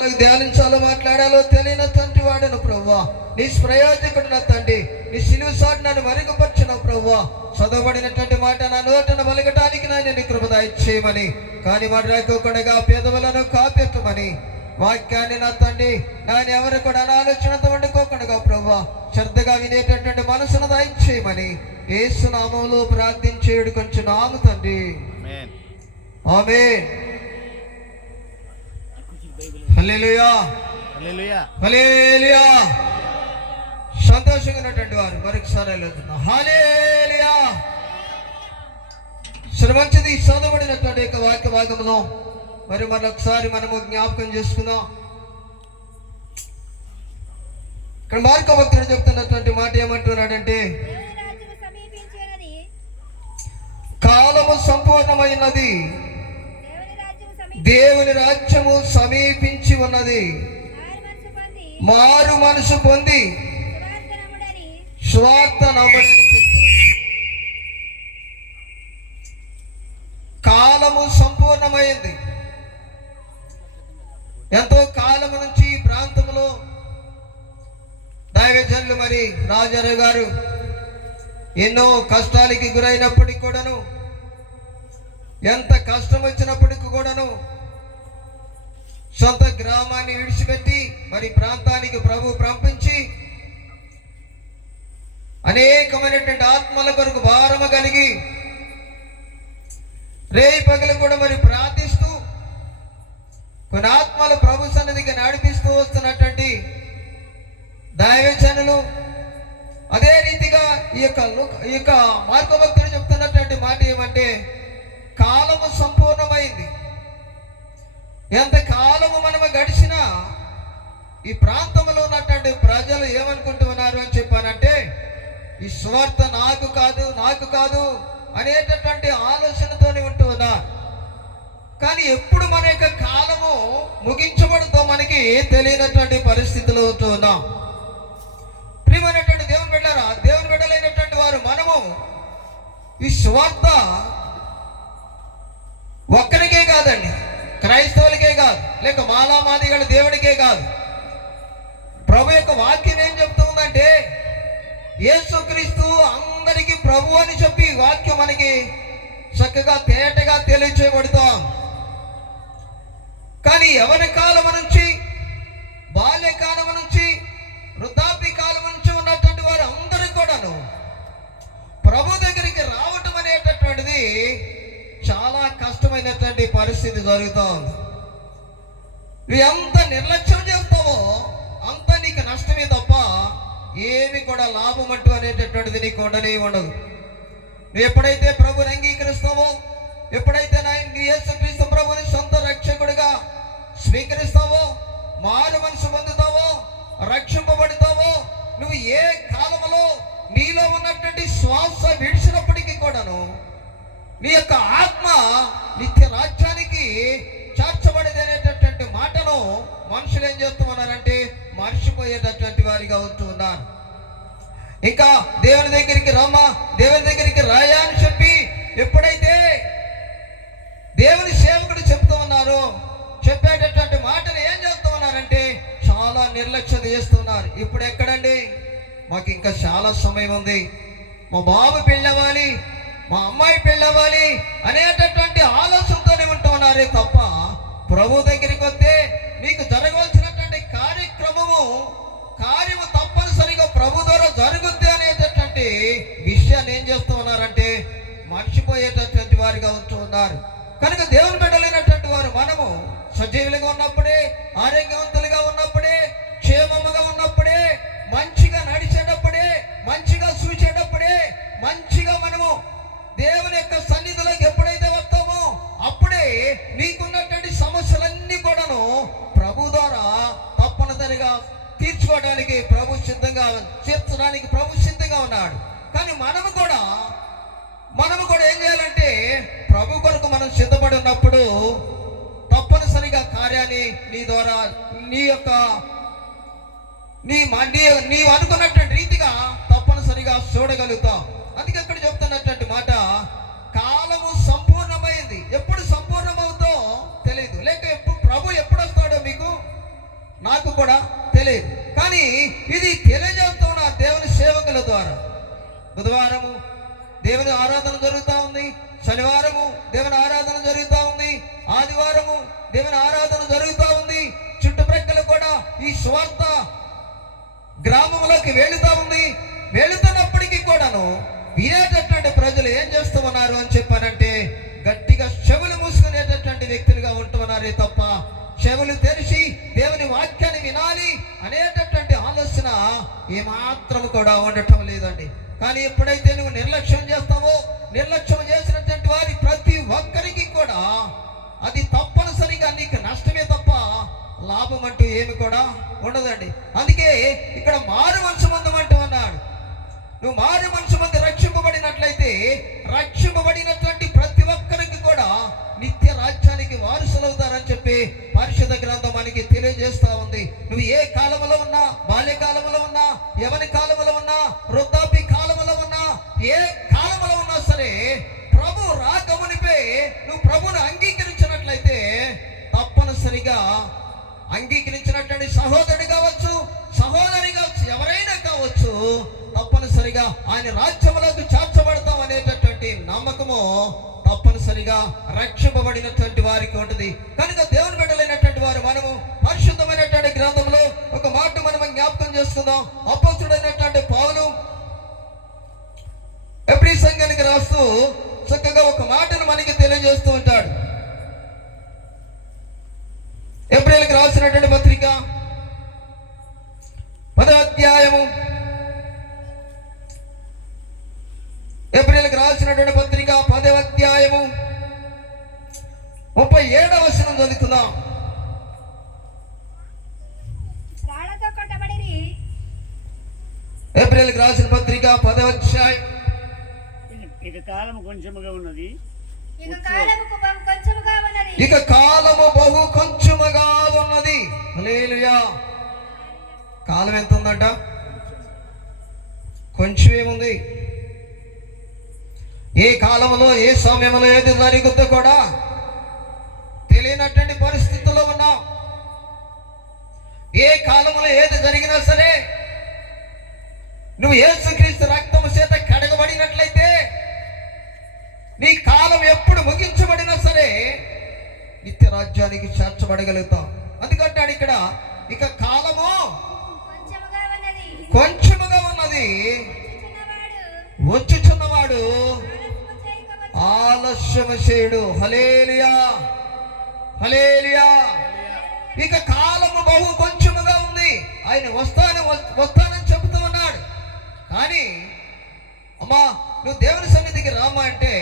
ధ్యానించాలో మాట్లాడాలో తెలియనటువంటి వాడను ప్రభువా. నీ ప్రయోజకుడు నా తండ్రి, నీ సిలువ సాటు నన్ను మరుగుపరచిన ప్రభువా. చదవబడినటువంటి మాట నా నోటను పలకటానికి నేను కృప దయచేయమని, కానీ వాడు రాకోకుండా పేదవులను కాపెట్టమని వాక్యాన్ని నా తండ్రి నేను ఎవరు కూడా అనాలోచనతో వండుకోకుండా ప్రభువా శ్రద్ధగా వినేటటువంటి మనసును దయచేయమని యేసు నామములో ప్రార్థించేడు కొంచెం నాము తండ్రి. ఆమేన్. హల్లెలూయా, హల్లెలూయా, హల్లెలూయా. సంతోషంగా ఉన్నటువంటి వారు మరొకసారి హల్లెలూయా. మంచిది. చదవబడినటువంటి యొక్క వాక్య భాగంలో మరి మరొకసారి మనము జ్ఞాపకం చేసుకుందాం. ఇక్కడ మార్క భక్తుడు చెప్తున్నటువంటి మాట ఏమంటున్నాడంటే, కాలము సంపూర్ణమైనది, దేవుని రాజ్యము సమీపించి ఉన్నది, మారు మనసు పొంది స్వార్థ నమ్మడని చెప్తారు. కాలము సంపూర్ణమైంది. ఎంతో కాలము నుంచి ఈ ప్రాంతంలో దైవజనులు మరి రాజారావు గారు ఎన్నో కష్టాలకి గురైనప్పటికీ కూడాను, ఎంత కష్టం వచ్చినప్పటికీ కూడాను సొంత గ్రామాన్ని విడిచిపెట్టి మరి ప్రాంతానికి ప్రభు పంపించి అనేకమైనటువంటి ఆత్మల కొరకు భారము కలిగి రేయి పగలు కూడా మరి ప్రార్థిస్తూ కొన్ని ఆత్మలు ప్రభు సన్నిధికి నడిపిస్తూ వస్తున్నటువంటి దైవజనులు. అదే రీతిగా ఈ యొక్క మార్క భక్తుడు చెప్తున్నటువంటి మాట ఏమంటే, కాలము సంపూర్ణమైంది. ఎంత కాలము మనము గడిచినా ఈ ప్రాంతంలో ఉన్నటువంటి ప్రజలు ఏమనుకుంటూ ఉన్నారు అని చెప్పానంటే, ఈ స్వార్థ నాకు కాదు అనేటటువంటి ఆలోచనతోనే ఉంటూ ఉన్నారు. కానీ ఎప్పుడు మన యొక్క కాలము ముగించబడుతో మనకి తెలియనటువంటి పరిస్థితులు ఉంటూ ఉన్నాం. ప్రియమైనటువంటి దేవుని బిడ్డలారా, దేవుని బిడ్డలైనటువంటి వారు మనము ఈ స్వార్థ ఒక్కరికే కాదండి, క్రైస్తవులకే కాదు, లేక మాలామాదిగల దేవుడికే కాదు. ప్రభు యొక్క వాక్యం ఏం చెప్తుందంటే, యేసుక్రీస్తు అందరికీ ప్రభు అని చెప్పి వాక్యం మనకి చక్కగా తేటగా తెలియచేయబడతాం. కానీ యవ్వన కాలం నుంచి, బాల్యకాలం నుంచి, వృద్ధాప్య కాలం నుంచి ఉన్నటువంటి వారు అందరూ కూడాను ప్రభు దగ్గరికి రావటం అనేటటువంటిది చాలా కష్టమైనటువంటి పరిస్థితి జరుగుతోంది. నువ్వు ఎంత నిర్లక్ష్యం చేస్తావో అంత నీకు నష్టమే తప్ప ఏమి కూడా లాభం అంటూ అనేటటువంటిది నీకు ఉండనే ఉండదు. నువ్వు ఎప్పుడైతే ప్రభుని అంగీకరిస్తావో, ఎప్పుడైతే నీ యేసుక్రీస్తు ప్రభుని సొంత రక్షకుడిగా స్వీకరిస్తావో, మారు మనసు పొందుతావో, రక్షింపబడతావో, నువ్వు ఏ కాలంలో నీలో ఉన్నటువంటి శ్వాస విడిచినప్పటికీ కూడాను నీ యొక్క ఆత్మ నిత్య రాజ్యానికి చేర్చబడేది అనేటటువంటి మాటను మనుషులు ఏం చేస్తూ ఉన్నారంటే మర్చిపోయేటటువంటి వారిగా ఉంటూ ఉన్నారు. ఇంకా దేవుని దగ్గరికి రమ్మా, దేవుని దగ్గరికి రాయా అని చెప్పి ఎప్పుడైతే దేవుని సేవకుడు చెప్తూ ఉన్నారో, చెప్పేటటువంటి మాటను ఏం చేస్తూ ఉన్నారంటే చాలా నిర్లక్ష్యం చేస్తున్నారు. ఇప్పుడు ఎక్కడండి, మాకు ఇంకా చాలా సమయం ఉంది, మా బాబు పెళ్ళవ్వాలి, మా అమ్మాయి పెళ్ళవ్వాలి అనేటటువంటి ఆలోచనతోనే ఉంటూ ఉన్నారే తప్ప ప్రభు దగ్గరికి వస్తే నీకు జరగవలసినటువంటి కార్యము తప్పనిసరిగా ప్రభు ద్వారా జరుగుద్ది అనేటటువంటి విషయాన్ని ఏం చేస్తూ ఉన్నారంటే మర్చిపోయేటటువంటి వారిగా ఉంటూ ఉన్నారు. కనుక దేవుని బిడ్డలైనటువంటి వారు మనము సజీవులుగా ఉన్నప్పుడే, ఆరోగ్యవంతులుగా ఉన్నప్పుడే, క్షేమముగా ఉన్నప్పుడే, మంచిగా నడిచేటప్పుడే, మంచిగా చూసేటప్పుడే, మంచిగా మనము దేవుని యొక్క సన్నిధిలోకి ఎప్పుడైతే వస్తామో అప్పుడే నీకున్నటువంటి సమస్యలన్నీ కూడాను ప్రభు ద్వారా తప్పనిసరిగా తీర్చుకోవడానికి తీర్చడానికి ప్రభు సిద్ధంగా ఉన్నాడు. కానీ మనము కూడా ఏం చేయాలంటే ప్రభు కొరకు మనం సిద్ధపడి ఉన్నప్పుడు తప్పనిసరిగా కార్యాన్ని నీ ద్వారా నీవు అనుకున్నటువంటి రీతిగా తప్పనిసరిగా చూడగలుగుతాం. అందుకే ఇక్కడ చెప్తున్నటువంటి మాట, కాలము సంపూర్ణమైంది. ఎప్పుడు సంపూర్ణమవుతో తెలియదు, లేక ప్రభు ఎప్పుడు వస్తాడో మీకు నాకు కూడా తెలియదు. కానీ ఇది తెలియజేస్తున్న దేవుని సేవకుల ద్వారా. బుధవారము దేవుని ఆరాధన జరుగుతూ ఉంది, శనివారము దేవుని ఆరాధన జరుగుతూ ఉంది, ఆదివారము దేవుని ఆరాధన జరుగుతూ ఉంది. చుట్టుప్రక్కల కూడా ఈ స్వార్థ గ్రామంలోకి వెళుతూ ఉంది. వెళుతున్నప్పటికీ కూడాను వినేటటువంటి ప్రజలు ఏం చేస్తూ ఉన్నారు అని చెప్పానంటే, గట్టిగా చెవులు మూసుకునేటటువంటి వ్యక్తులుగా ఉంటున్నారే తప్ప చెవులు తెరిచి దేవుని వాక్యాన్ని వినాలి అనేటటువంటి ఆలోచన ఏమాత్రం కూడా ఉండటం లేదండి. కానీ ఎప్పుడైతే నువ్వు నిర్లక్ష్యం చేస్తావో, నిర్లక్ష్యం చేసినటువంటి వారి ప్రతి ఒక్కరికి కూడా అది తప్పనిసరిగా నీకు నష్టమే తప్ప లాభం అంటూ ఏమి కూడా ఉండదండి. అందుకే ఇక్కడ మారు మనసు మందు అంటూ అన్నాడు. నువ్వు మారు మనసు మంది రక్షింపబడినట్లయితే రక్షింపబడినటువంటి ప్రతి ఒక్కరికి కూడా నిత్య రాజ్యానికి వారసులవుతారని చెప్పి పరిశుద్ధ గ్రంథం మనకి తెలియజేస్తా ఉంది. నువ్వు ఏ కాలంలో ఉన్నా, బాల్యకాలంలో ఉన్నా, యవని కాలంలో ఉన్నా, వృద్ధాప్య కాలంలో ఉన్నా, ఏ కాలంలో ఉన్నా సరే ప్రభు రాకమునిపే నువ్వు ప్రభువును అంగీకరించినట్లయితే తప్పనిసరిగా అంగీకరించినటువంటి సహోదరుడు కావచ్చు, సహోదరి కావచ్చు, ఎవరైనా కావచ్చు, తప్పనిసరిగా ఆయన రాజ్యములకు చేర్చబడతాం అనేటటువంటి నమ్మకము తప్పనిసరిగా రక్షింపబడినటువంటి వారికి ఉంటుంది. కనుక దేవుని బిడ్డలైనటువంటి వారు మనము పరిశుద్ధమైనటువంటి గ్రంథంలో ఒక మాట మనం జ్ఞాపకం చేసుకుందాం. అపోస్తుడైనటువంటి పౌలు ఎబ్రీ సంఘానికి రాస్తూ చక్కగా ఒక మాటను మనకి తెలియజేస్తూ ఉంటాడు. ఎబ్రీలకు రాసినటువంటి పత్రిక 10వ అధ్యాయము, ఎబ్రీలకు రాసినటువంటి పత్రిక 10వ అధ్యాయము 37వ వచనం చదువుకుందాం. ఎబ్రీలకు రాసిన పత్రిక 10వ అధ్యాయం. ఇక కాలము కొంచెముగా ఉన్నది, ఇక కాలము బహు కొంచెముగా ఉన్నది. హల్లెలూయా. కాలం ఎంత ఉందంట? కొంచెం ఏముంది? ఏ కాలంలో ఏ సమయంలో ఏది జరుగుతుందో కూడా తెలియనటువంటి పరిస్థితుల్లో ఉన్నాం. ఏ కాలంలో ఏది జరిగినా సరే నువ్వు యేసుక్రీస్తు రక్తము చేత కడగబడినట్లయితే నీ కాలం ఎప్పుడు ముగించబడినా సరే నిత్య రాజ్యానికి చేర్చబడగలుగుతాం. అందుకంటాడు ఇక్కడ, ఇక కాలము కొంచెముగా ఉన్నది, వచ్చుచున్నవాడు ఆలస్యము చేయుడు. హల్లెలూయా, హల్లెలూయా. ఇక కాలము బహు కొంచెముగా ఉంది. ఆయన వస్తానని చెబుతూ ఉన్నాడు. కానీ అమ్మా, నువ్వు దేవుని సన్నిధికి రామా అంటే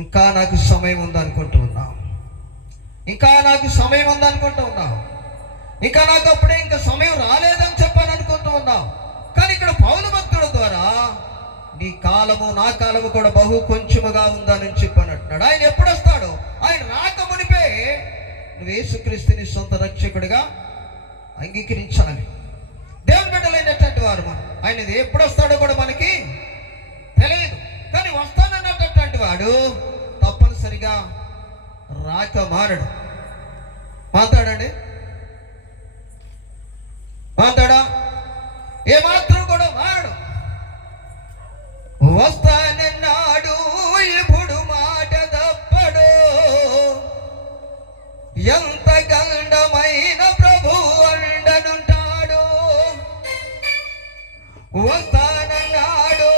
ఇంకా నాకు సమయం ఉందనుకుంటూ ఉన్నావు, ఇంకా నాకు సమయం ఉందనుకుంటూ ఉన్నావు, ఇంకా నాకు అప్పుడే ఇంకా సమయం రాలేదని చెప్పని అనుకుంటూ ఉన్నావు. కానీ ఇక్కడ పౌలు భక్తుల ద్వారా నీ కాలము నా కాలము కూడా బహు కొంచెముగా ఉందని చెప్పని అంటున్నాడు. ఆయన ఎప్పుడు వస్తాడు? ఆయన రాకమునిపే నువ్వు యేసుక్రీస్తుని సొంత రక్షకుడిగా అంగీకరించాలి. దేవుని బిడ్డలైనటువంటి వారు ఆయన ఎప్పుడు వస్తాడో కూడా మనకి తెలియదు. కానీ వస్తానన్నటువంటి వాడు తప్పనిసరిగా రాక మారడు. మాట్లాడండి, మాట్లాడా? ఏమాత్రం కూడా మారడు. వస్తానన్నాడు, ఇప్పుడు మాట తప్పడు. ఎంత గండమైన ప్రభు అండనుంటాడు. వస్తానన్నాడు,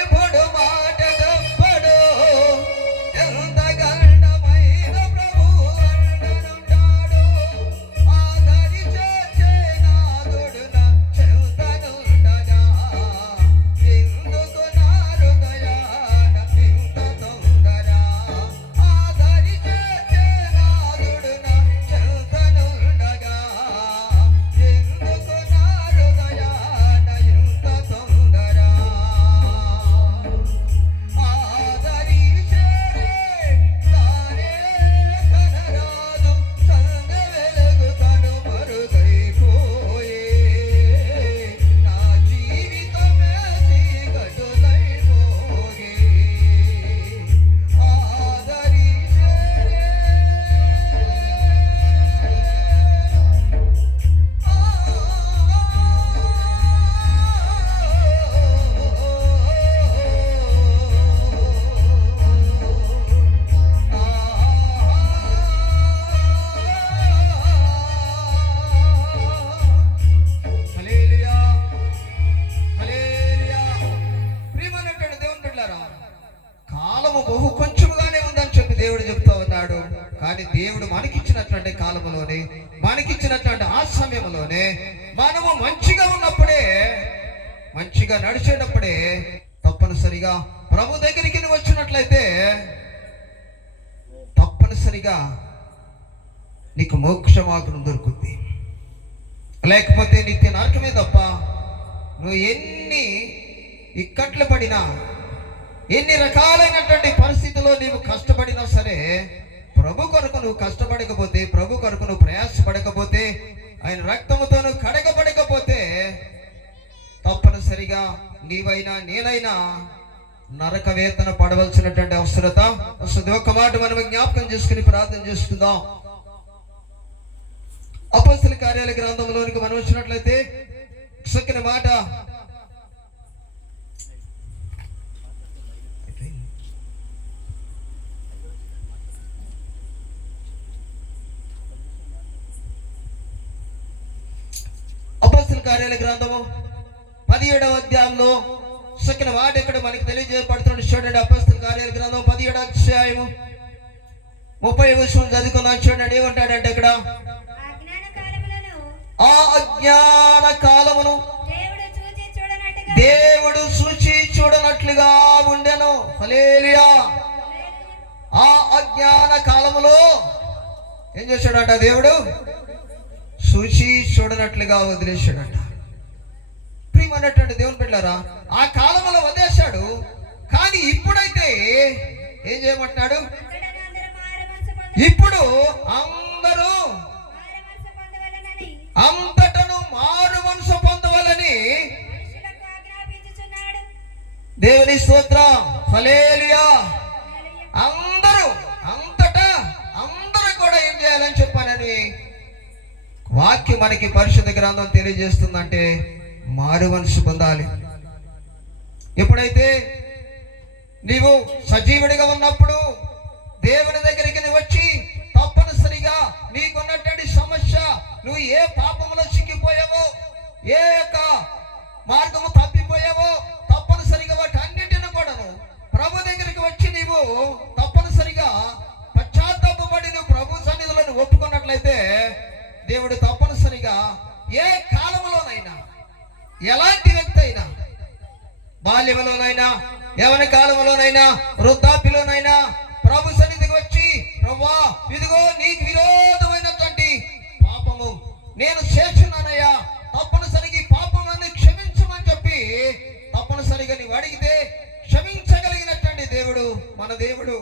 ఇప్పుడు మాట తప్పడు. ఎంత గండమైన ప్రభు అండనుంటాడు. ఆదరి చేసే నాదుడు నా చెంతనుండను. కాలంలోనే, మనకిచ్చినటువంటి ఆ సమయంలోనే మనము మంచిగా ఉన్నప్పుడే, మంచిగా నడిచేటప్పుడే తప్పనిసరిగా ప్రభు దగ్గరికి నువ్వు వచ్చినట్లయితే తప్పనిసరిగా నీకు మోక్ష మార్గం దొరుకుతుంది. లేకపోతే నిత్య నరకమే తప్ప. నువ్వు ఎన్ని ఇక్కట్లు పడినా, ఎన్ని రకాలైనటువంటి పరిస్థితుల్లో నీవు కష్టపడినా సరే, ప్రభు కొరకు నువ్వు కష్టపడకపోతే, ప్రభు కొరకు నువ్వు ప్రయాసపడకపోతే, ఆయన రక్తముతో నువ్వు కడగబడకపోతే తప్పనిసరిగా నీవైనా నేనైనా నరక వేతన పడవలసినటువంటి అవసరత వస్తుంది. ఒక మాట మనం జ్ఞాపకం చేసుకుని ప్రార్థన చేసుకుందాం. అపొస్తలుల కార్యాల గ్రంథంలోనికి మనం వచ్చినట్లయితే చక్కని మాట, అపొస్తలుల కార్యాల గ్రంథము 17వ అధ్యాయంలో చక్కని మాట ఇక్కడ మనకి తెలియజేయబడుతుంది. చూడండి, అపొస్తలుల కార్యాల గ్రంథం 17వ అధ్యాయము 30వ వచనం చదువుకున్నాను. చూడండి ఏమంటాడంటే ఇక్కడ, ఆ అజ్ఞాన కాలమును దేవుడు చూచి చూడనట్లుగా ఉండెను. హల్లెలూయా. ఆ అజ్ఞాన కాలములో ఏం చేశాడంట? దేవుడు చూచి చూడనట్లుగా వదిలేశాడంట. ప్రియమైనటువంటి దేవుని బిడ్డలారా, ఆ కాలంలో వదిలేశాడు. కానీ ఇప్పుడైతే ఏం చేయమంటున్నాడు? ఇప్పుడు అంతటను మారు మనసు పొందవలని దేవుని స్తోత్రం. హల్లెలూయా. అందరూ కూడా ఏం చేయాలని చెప్పానని వాక్యం మనకి పరిశుద్ధ గ్రంథం తెలియజేస్తుందంటే మారు మనసు పొందాలి. ఎప్పుడైతే నీవు సజీవుడిగా ఉన్నప్పుడు దేవుని దగ్గరికి నువ్వు వచ్చి తప్పనిసరిగా నీకున్నటువంటి సమస్య, నువ్వు ఏ పాపంలో చిక్కిపోయావో, ఏ యొక్క మార్గము తప్పిపోయావో, తప్పనిసరిగా వాటి అన్నింటిని కూడాను ప్రభు దగ్గరికి వచ్చి నీవు తప్పనిసరిగా పశ్చాత్తాపపడి నువ్వు ప్రభు సన్నిధిలో ఒప్పుకున్నట్లయితే దేవుడు తప్పనిసరిగా ఏ కాలంలోనైనా, ఎలాంటి వ్యక్తి అయినా, బాల్యంలోనైనా, యవన కాలంలోనైనా, వృద్ధాప్యలోనైనా ప్రభు సన్నిధికి వచ్చి, ప్రభువా ఇదిగో నీకు విరోధమైనటువంటి పాపము నేను చేస్తున్నానయ్యా, తప్పనిసరిగా ఈ పాపములను క్షమించమని చెప్పి తప్పనిసరిగా నీవు అడిగితే క్షమించగలిగినటువంటి దేవుడు మన దేవుడు.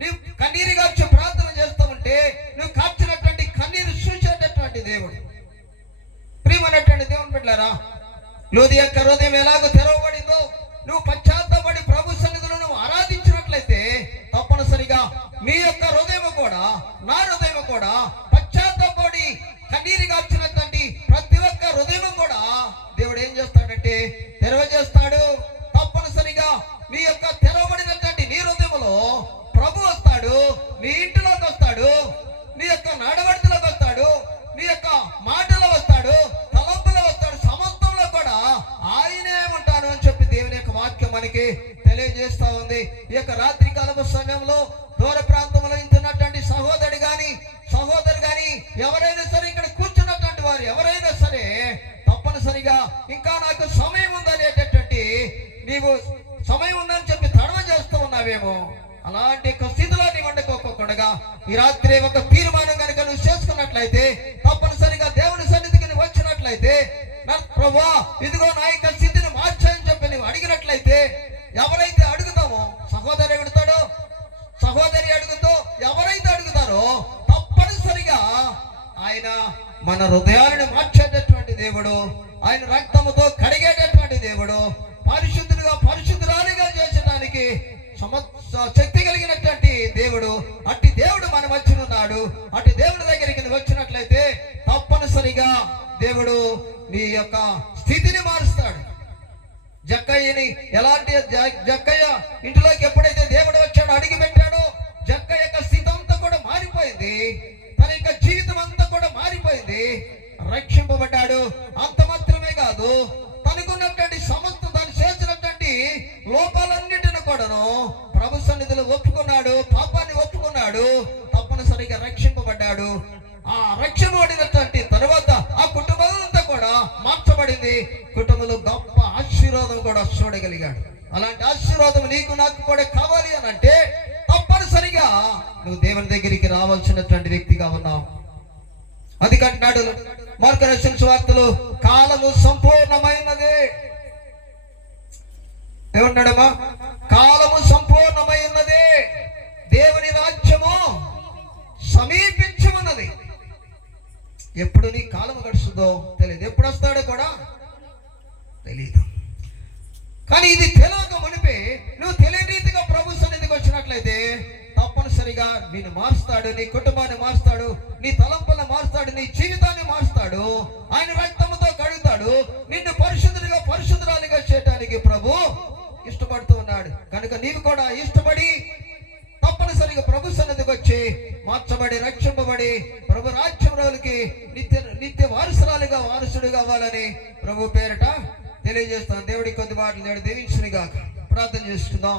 నీవు కన్నీరు గార్చి ప్రార్థన చేస్తూ ఉంటే నువ్వు కార్చినటువంటి కన్నీరు చూసేటటువంటి దేవుడు. ప్రియమైనటువంటి దేవుని బిడ్డలారా, లోది యొక్క హృదయం ఎలాగో తెరవబడిందో, నువ్వు పశ్చాత్తాపడి ప్రభు సన్నిధిలో నువ్వు ఆరాధించినట్లయితే తప్పనిసరిగా మీ యొక్క హృదయం కూడా, నా హృదయం కూడా పశ్చాత్తాపడి కన్నీరు గార్చినటువంటి ప్రతి ఒక్క హృదయం కూడా దేవుడు ఏం చేస్తాడంటే తెరవజేస్తాడు. తప్పనిసరిగా నీ యొక్క తెరవబడినటువంటి నీ హృదయంలో ప్రభు వస్తాడు, నీ ఇంటిలోకి వస్తాడు, నీ యొక్క నడవడిలోకి వస్తాడు, నీ యొక్క మాటలో వస్తాడు, తలంపులో వస్తాడు, సమస్తంలో కూడా ఆయనే ఉంటాను అని చెప్పి దేవుని యొక్క వాక్యం మనకి తెలియజేస్తా ఉంది. ఈ యొక్క రాత్రి కాలపు సమయంలో దూర ప్రాంతంలో ఇంటున్నటువంటి సహోదరుడు గాని సహోదరు గాని ఎవరైనా సరే, ఇక్కడ కూర్చున్నటువంటి వారు ఎవరైనా సరే తప్పనిసరిగా ఇంకా నాకు సమయం ఉందనేటటువంటి, నీవు సమయం ఉందని చెప్పి తడవ చేస్తూ ఉన్నావేమో, అలాంటి యొక్క స్థితిలో నీ వండుకోకుండా ఈ రాత్రి ఒక తీర్మానం కనుక నువ్వు చేసుకున్నట్లయితే, తప్పనిసరిగా దేవుని సన్నిధికి నువ్వు వచ్చినట్లయితే, ప్రభువా ఇదిగో నా యొక్క స్థితిని మార్చాయని చెప్పి నువ్వు అడిగినట్లయితే, ఎవరైతే అడుగుతామో, సహోదరి అడుగుతాడో, సహోదరి అడుగుతో, ఎవరైతే అడుగుతారో తప్పనిసరిగా ఆయన మన హృదయాలను మార్చేటటువంటి దేవుడు, ఆయన రక్తముతో కడిగేటటువంటి దేవుడు, పరిశుద్ధులుగా పరిశుద్ధురాలుగా చేసడానికి శక్తి కలిగినటువంటి దేవుడు. అట్టి దేవుడు మన మధ్య ఉన్నాడు. అట్టి దేవుడి దగ్గరికి వచ్చినట్లయితే తప్పనిసరిగా దేవుడు నీ యొక్క స్థితిని మారుస్తాడు. జక్కయ్యని ఎలాంటి జక్కయ్య ఇంటిలోకి ఎప్పుడైతే దేవుడు వచ్చాడో, అడిగి పెట్టాడో, జక్కయ్య యొక్క స్థితి అంతా కూడా మారిపోయింది. తన యొక్క జీవితం అంతా కూడా మారిపోయింది. రక్షింపబడ్డాడు. అంత మాత్రమే కాదు, తనకున్నటువంటి సమస్త తను చేసినటువంటి లోపాలన్నిటిని కూడాను ప్రభు సన్నిధిలో ఒప్పుకున్నాడు, పాపాన్ని ఒప్పుకున్నాడు, తప్పనిసరిగా రక్షింపబడ్డాడు. ఆ రక్షబడినటువంటి తర్వాత ఆ కుటుంబం అంతా కూడా మార్చబడింది. కుటుంబంలో గొప్ప ఆశీర్వాదం కూడా చూడగలిగాడు. అలాంటి ఆశీర్వాదం నీకు నాకు కూడా కావాలి అని అంటే తప్పనిసరిగా నువ్వు దేవుని దగ్గరికి రావాల్సినటువంటి వ్యక్తిగా ఉన్నావు. అది కంటున్నాడు మార్కు రాసిన సువార్తలో, కాలము సంపూర్ణమైనదే. ఏమన్నాడమ్మా? కాలము సంపూర్ణమైనదే, దేవుని రాజ్యము సమీపించి ఉన్నది. ఎప్పుడు నీ కాలము గడుస్తుందో తెలియదు, ఎప్పుడు వస్తాడో కూడా తెలియదు. కానీ ఇది తెలియక మునిపే నువ్వు తెలియని రీతిగా ప్రభు సన్నిధికి వచ్చినట్లయితే తప్పనిసరిగా నిన్ను మారుస్తాడు, నీ కుటుంబాన్ని మారుస్తాడు, నీ తలంపులను మారుస్తాడు, నీ జీవితాన్ని మారుస్తాడు. ఆయన రక్తముతో కడుగుతాడు. నిన్ను పరిశుద్ధునిగా పరిశుద్ధురాలిగా చేయడానికి ప్రభు ఇష్టపడుతూ ఉన్నాడు. కనుక నీవు కూడా ఇష్టపడి తప్పనిసరిగా ప్రభు సన్నిధికి వచ్చి మార్చబడి రక్షింపబడి ప్రభు రాజ్యంలోకి నిత్య వారసురాలుగా వారసుడిగా అవ్వాలని ప్రభు పేరట తెలియజేస్తాను. దేవుడి కొద్ది మాటలు నేడు దీవించునిగా. ప్రార్థన చేసుకుందాం.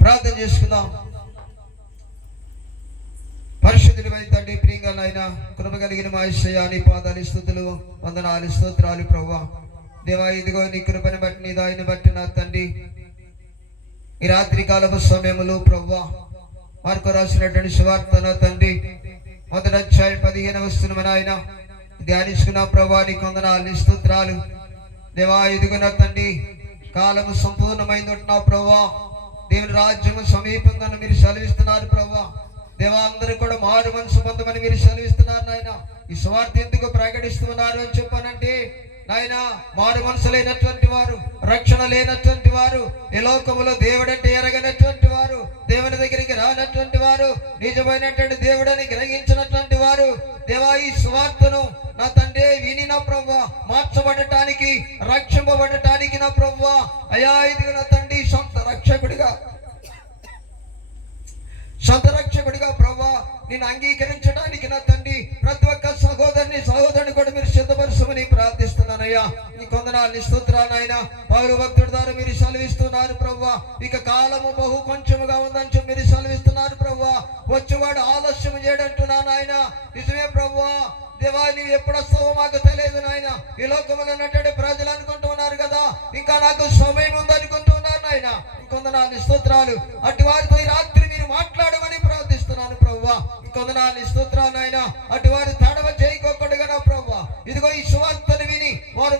ప్రార్థన చేసుకుందాం. పరిశుద్ధుడైన తండ్రి, ప్రియంగా నాయన, కృప కలిగిన మా యేసయ్యా, నీ పాదాలు స్తుతులు వందనాలు స్తోత్రాలు ప్రభువా. దేవా, ఇదిగో నీ కృపను బట్టి నీ దాయిని బట్టి నా తండ్రి ఈ రాత్రి కాలపు సమయములు ప్రభువా మార్కు రాసినటువంటి సువార్త నా తండ్రి 1వ అధ్యాయం 15వ వచనం నాయన ధ్యానించుకున్న ప్రభువా, నీకు వందనాలు స్తోత్రాలు. దేవా, ఇదిగో నా తండ్రి కాలము సంపూర్ణమైంది ఉంటున్నావు ప్రభువా. దేవుని రాజ్యము సమీపంగా మీరు సెలవిస్తున్నారు ప్రభువా. దేవా, అందరూ కూడా మారు మనసు పొందమని మీరు సెలవిస్తున్నారు నాయన. ఈ సువార్త ఎందుకు ప్రకటిస్తున్నారు అని చెప్పానంటే నాయన, మారు మనసు లేనటువంటి వారు, రక్షణ లేనటువంటి వారు, ఈ లోకములో దేవుడంటే ఎరగనటువంటి వారు, దేవుని దగ్గరికి రానటువంటి వారు, నిజమైనటువంటి దేవుడని గ్రహించినటువంటి వారు దేవా, ఈ సువార్తను నా తండ్రి విని నా ప్రభువా మార్చబడటానికి రక్షింపబడటానికి నా ప్రభువా అయా, ఇదిగో నా తండ్రి సొంత రక్షకుడిగా ప్రభువా నేను అంగీకరించడానికి నా తండ్రి ప్రతి ఒక్క సహోదరుని కూడా మీరు సిద్ధపరచమని ప్రార్థిస్తున్నానయ్యా. నీ కొందనాలు స్తోత్రాలైనా పౌరు భక్తుడి ద్వారా మీరు సెలవిస్తున్నారు ప్రభువా. ఇక కాలము బహు కొంచెముగా ఉందని చెప్పి మీరు సెలవిస్తున్నారు ప్రభువా. వచ్చేవాడు ఆలస్యం చేయడంటున్నాను ఆయన. నిజమే ప్రభువా. దేవా, నీవు ఎప్పుడు వస్తావో మాకు తెలియదు నాయన. ఈ లోకంలో ఉన్నటువంటి ప్రజలు అనుకుంటున్నారు కదా, ఇంకా నాకు సమయం ఉందనుకుంటున్నారు నాయన. కొందనాలు స్తోత్రాలు. అటు వారితో ఈ రాత్రి మీరు మాట్లాడమని ప్రార్థిస్తున్నాను ప్రభువా. కొందనాలు స్తోత్రాలు నాయన. అటు వారి తడవ చేయకోకుండా నా ప్రభువా, ఇదిగో ఈ సువార్తను విని వారి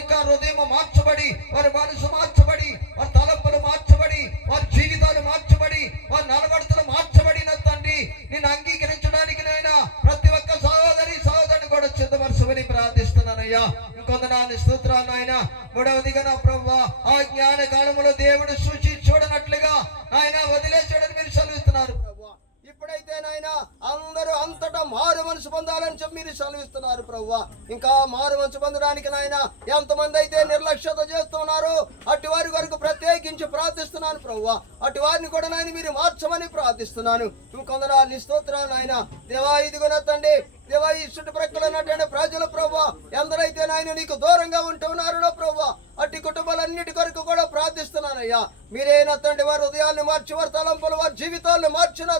యొక్క హృదయం మార్చబడి, వారి మనసు మార్చబడి, వారి తలంపులు మార్చబడి, వారి జీవితాలు మార్చబడి, వారి నడవడితలు మార్చబడి నా తండ్రి నేను అంగీకరించడానికి నాయన ప్రతి ఒక్క సహోదరుని కూడా సిద్ధపరచమని ప్రార్థిస్తున్నానయ్యా. కొందనాలు స్తోత్రాలు నాయన. 3వదిగా నా ప్రభువా, ఆ జ్ఞాన కాలములో దేవుడు సూచి చూడనట్లుగా ఆయన వదిలేసాడని మీరు సెలవిస్తున్నారు ప్రభువా. ఇప్పుడైతే నాయన అందరూ అంతటా మారు మనసు పొందాలని చెప్పి మీరు సెలవిస్తున్నారు ప్రభువా. ఇంకా మారు మనసు పొందడానికి నాయన ఎంతమంది అయితే నిర్లక్ష్యత చేస్తున్నారో అటు వారి వరకు ప్రత్యేకించి ప్రార్థిస్తున్నాను ప్రభువా. అటు వారిని కూడా నాయన మీరు మార్చమని ప్రార్థిస్తున్నాను. కొందనాలు స్తోత్రాలు నాయన. దేవా, ఇదిగో నా తండ్రి దేవా, ఈ చుట్టుప్రక్కల ఉన్నటువంటి ప్రజలు ప్రభువా ఎందరైతే నాయన నీకు దూరంగా ఉంటున్నారో ప్రభువా అట్టి కుటుంబాలన్నిటి కొరకు కూడా ప్రార్థిస్తున్నానయ్యా. మీరే నా తండ్రి వారి హృదయాన్ని మార్చి, వారి తలంపులు, వారి జీవితాలను మార్చిన